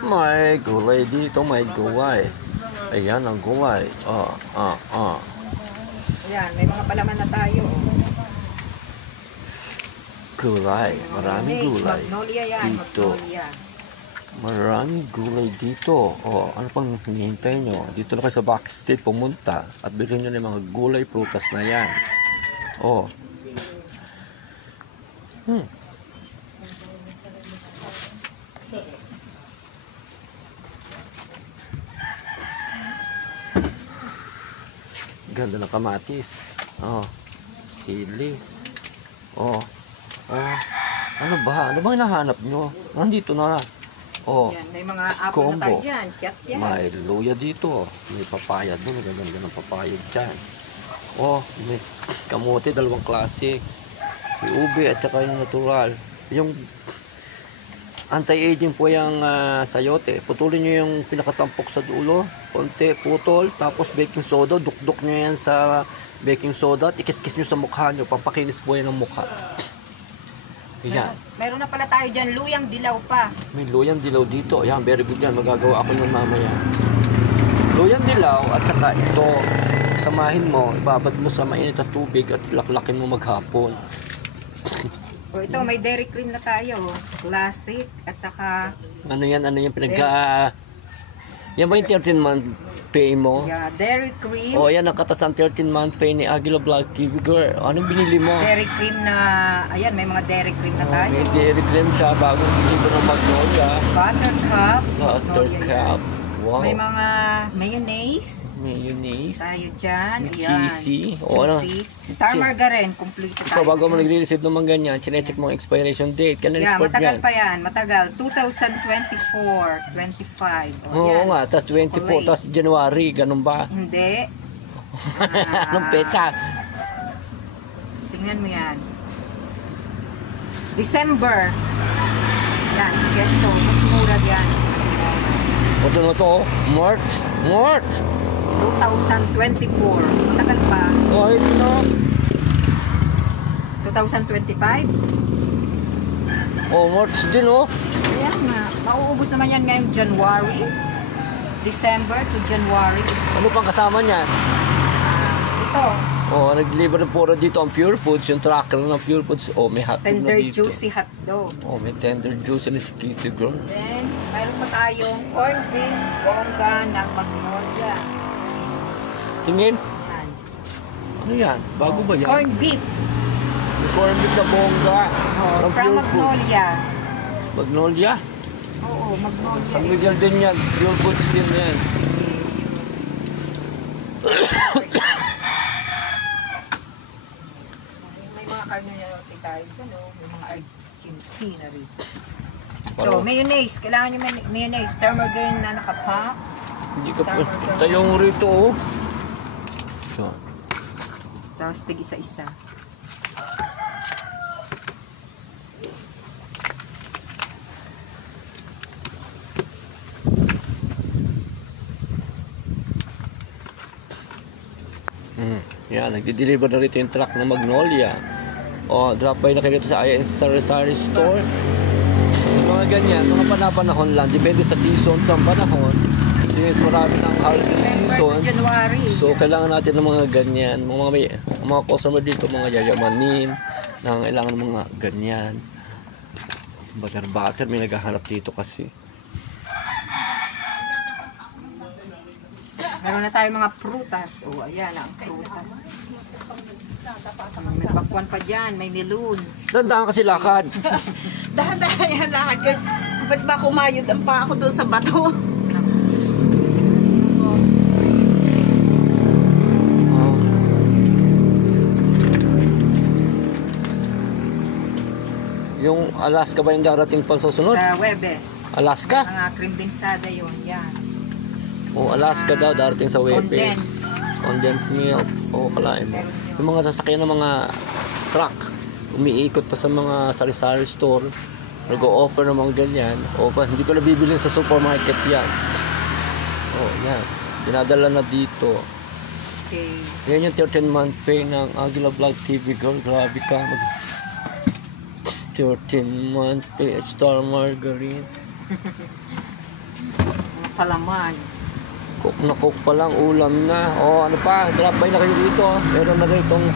May gulay dito, may gulay. Ayan ang gulay. Ayan, may mga palaman na tayo. Gulay, maraming gulay Magnolia yan, dito. magnolia. Maraming gulay dito. Ano pang hinihintay nyo? Dito na kayo sa backstage pumunta at bilhin nyo na yung mga gulay, prutas na yan. Ganda ng kamatis. Sili. Ano ba? Ano bang hinahanap nyo? Nandito na. Yan, may mga apple na tayo dyan. Kiyat yan. May luya dito. May papaya doon. Ganda ng papaya dyan. May kamote, dalawang klase. May ube at saka yung natural. Yung anti-aging po yung sayote. Putulin nyo yung pinakatampok sa dulo. Konti, putol. Tapos baking soda. Dukduk nyo yan sa baking soda. At ikis-kis nyo sa mukha nyo. Pampakinis po yan ng mukha. Ayan. Meron na pala tayo dyan. Luyang dilaw pa. May luyang dilaw dito. Ayan, very good yan. Magagawa ako nun mamaya. Luyang dilaw at saka ito. Samahin mo. Ibabad mo sa mainit na tubig at laklakin mo maghapon. Ito, may dairy cream na tayo. Classic at saka... Ano yan yan ba yung 13-month pay mo? Yeah, dairy cream. Yan ang katas ng 13-month pay ni Aguila Vlog TV Girl. Anong binili mo? Dairy cream na... Ayan, may mga dairy cream na tayo. May dairy cream siya. Bagong dito ng Magnolia. Buttercup. Buttercup. Wow. May mga mayonnaise. Mayonnaise. Tayo dyan. Cheesy. Star margarine. Complete tayo. Ikaw, bago mo nagre-receive ng mga ganyan, chinecheck mo ang expiration date. Kailan export matagal yan? pa yan. Matagal. 2024, 25. Oo nga, tas 24, tas January, ganun ba? Hindi. Anong petsa? Tingnan mo yan. December. Yan, keso. Mas mura yan. Ito na to, March. 2024. Matagal pa. Ito na. 2025? March din Ayan nga. Mauubos naman yan ngayong January. December to January. Ano pang kasama niyan? Ito. Nag-deliver po na dito ang Pure Foods, yung tracker ng Pure Foods. May hotdog na dito. Tender juicy hotdog. May tender juicy na si Kitty Girl. Then, mayroon pa tayong corned beef bongga ng Magnolia. Tingin? Yan. Ano yan? Bago ba yan? Corned beef. Corned beef na bongga. From Magnolia. Magnolia? Oo, Magnolia. San Miguel din yan. Pure Foods din yan. May mga carne tayo dyan, may mga Argentina rin. So, mayonnaise. Kailangan nyo mayonnaise. Star margarine na nakapack. Hindi ka po. Tayong rito. Tapos tig isa-isa. Yan, nagdi-deliver na rito yung truck ng Magnolia. Drop by na kayo dito sa Sari-Sari Store. Yung mga ganyan, mga panapanahon lang. Depende sa season, sa panahon. Since marami ng holiday season. So, kailangan natin ng mga ganyan. Mga customer dito, mga yayamanin. Nangangailangan ng mga ganyan. Butter, may naghahanap dito kasi. Meron na tayo mga prutas. Ayan ang prutas. May bakwan pa dyan. May melon. Dandaan kasi lakad. Dahan-dahan yan lakad. Ba't ba kumayod ang pa ako doon sa bato? Yung Alaska ba yung darating pa susunod? Sa Webes. Alaska? Mga cream bensada yun. Yan. Alaska daw darating sa Webes. Condensed milk. Kalain mo. Yung mga sasakyan ng mga truck, umiikot pa sa mga sari-sari store, nag-o-offer ng mga ganyan. Hindi ko na bibilin sa supermarket yan. Yan. Dinadala na dito. Okay. Yan yung 13-month pay ng Aguila Vlog TV Girl. Grabe ka. 13-month pay. Star margarine. palaman. Cook na cook pa lang, ulam na. O ano pa, drop by na kayo dito. Meron na rin itong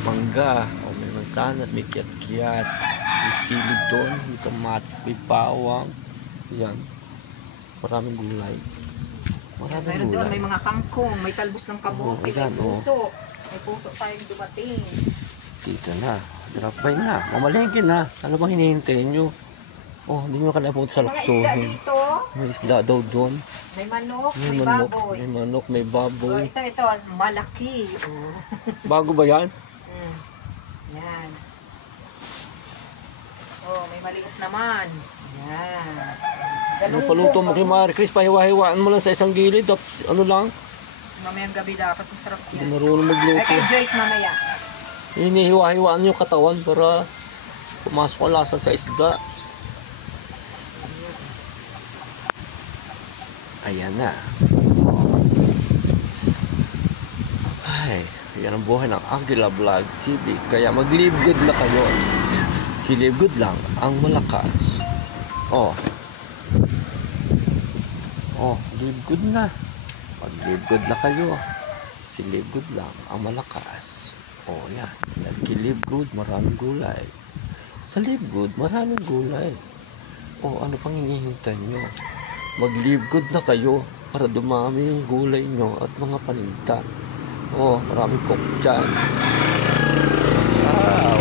mangga. O may mansanas, may kiat-kiat. May silid doon, may kamatis, may bawang. Yan. Maraming gulay. Maraming Meron doon, gulay. may mga kangkong, may talbos ng kabote, ayan, may puso. May puso tayong dumating. Dito na. Drop by na. Mamalengke na. Ano bang hinihintay nyo? Oh, hindi nyo ka na punta sa Mga isda Luksuhin. dito. May isda daw doon. May manok, May may manok, baboy. may manok, may Oh, baboy. ito, malaki. Oh. Bago ba yan? Yan. Oh, may maliit naman. Yan. Ano paluto mo kay Marie Chris? Pahiwa-hiwaan mo lang sa isang gilid. Tapos ano lang? Mamayang gabi dapat masarap Hindi yan. marunong Ay, magluto. kay Joyce mamaya. Hinihiwa-hiwaan yung katawan para pumasok ang lasa sa isda. Ayan na. Ay, yan ang buhay ng Aguila Vlog TV. Kaya mag-live good na kayo. Si live good lang ang malakas. Oh. Oh, live good na. Mag-live good na kayo. Si live good lang ang malakas. Oh, yan. Nag-live good, maraming gulay. Sa live good, maraming gulay. Oh, ano pang hinihintay nyo? Mag-live good na kayo para dumami yung gulay nyo at mga paninda. Oh, maraming cook dyan. Wow.